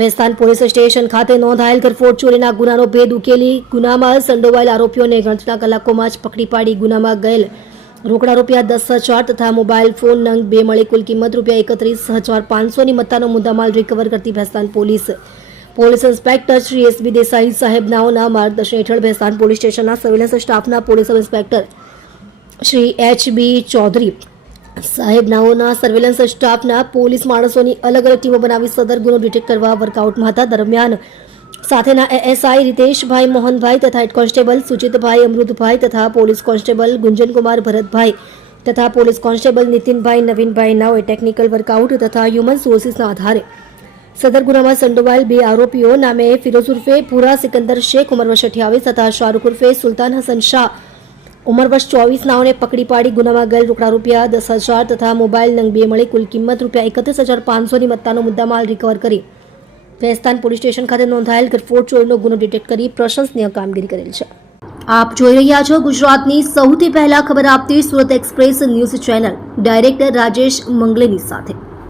Bhestan police station ખાતે નોંધાયેલ ઘરફોડ ચોરીના ગુનાનો ભેદ ઉકેલી ગુનામાં સંડોવાયેલ આરોપીઓને ગણતરીના કલાકોમાં જ પકડી પાડી ગુનામાં ગયેલ રોકડા રૂપિયા 10,000 તથા મોબાઈલ ફોન નંગ 2 મળી કુલ કિંમત રૂપિયા 31,500ની મત્તાનો મુદ્દામાલ રિકવર કરતી Bhestan police inspector Shri SB Desai સાહેબનાઓના માર્ગદર્શન હેઠળ ભેસ્તાન પોલીસ સ્ટેશનના સર્વેલન્સ સ્ટાફના police sub inspector Shri HB Chaudhari સાહેબનાઓના સર્વેલન્સ સ્ટાફના પોલીસ માણસોની અલગ અલગ ટીમો બનાવી સદર ગુનો ડિટેક્ટ કરવા વર્કઆઉટમાં હતા. દરમિયાન સાથેના એએસઆઈ રીતેશભાઈ મોહનભાઈ તથા હેડ કોન્સ્ટેબલ સુચિતભાઈ અમૃતભાઈ તથા પોલીસ કોન્સ્ટેબલ ગુંજનકુમાર ભરતભાઈ તથા પોલીસ કોન્સ્ટેબલ નીતિનભાઈ નવીનભાઈ નાઓએ ટેકનિકલ વર્કઆઉટ તથા હ્યુમન સોર્સિસના આધારે સદર ગુનામાં સંડોવાયેલ 2 આરોપીઓ નામે ફિરોઝ ઉર્ફે ભૂરા સિકંદર શેખ ઉંમર વર્ષ 28 તથા શાહરૂખ ઉર્ફે સુલતાન હસન શાહ ઉંમર વર્ષ 24 નાઓને પકડી પાડી ગુનામાં ગયેલ રોકડા રૂપિયા 10,000 તથા મોબાઈલ નંગ 2 મળી કુલ કિંમત રૂપિયા 31,500ની મત્તાનો મુદ્દામાલ રિકવર કરી ભેસ્તાન પોલીસ સ્ટેશન ખાતે નોંધાયેલ ઘરફોડ ચોરીનો ગુનો ડિટેક્ટ કરી પ્રશંસનીય કામગીરી કરેલ છે. આપ જોઈ રહ્યા છો ગુજરાતની સૌથી પહેલા ખબર આપતી Surat express news channel director Rajesh મંગલેની સાથે.